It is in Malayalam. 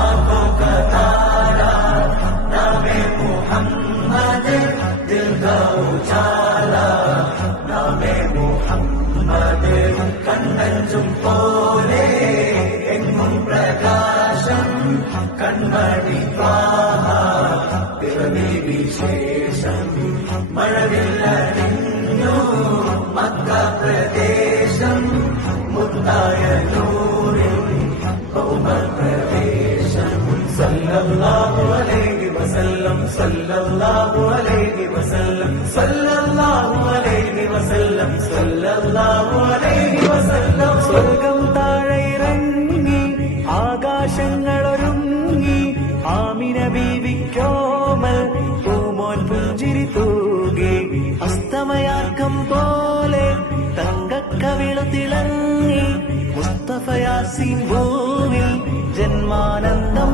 आंखों का तारा नामे मुहम्मद, दिल का उजाला नामे मुहम्मद, കണ്ണഞ്ചും പോലെ എങ്ങും പ്രകാശം കൺമണി ത്വാഹ, പിറവി വിശേഷം മഴവില്ലണിഞ്ഞു മക്ക പ്രദേശം, മുത്തായ നൂറിൽ ഭൗമപ്രവേശം. സല്ലല്ലാഹു അലൈഹി വസല്ലം, സല്ലല്ലാഹു അലൈഹി വസല്ലം, സല്ലല്ലാഹു അലൈഹി വസല്ലം, സല്ലല്ലാഹു അലൈഹി വസല്ലം. സ്വർഗം താഴെ ഇറങ്ങി ആകാശങ്ങളൊരുങ്ങി, ആമിന ബീവിക്കോമൽ പൂമോൻ പുഞ്ചിരി തൂകി, അസ്തമയാക്കം പോലെ തങ്കക്കവിളു തിളങ്ങി, മുസ്തഫ യാസീൻ ഭൂവിൽ ജന്മാനന്ദം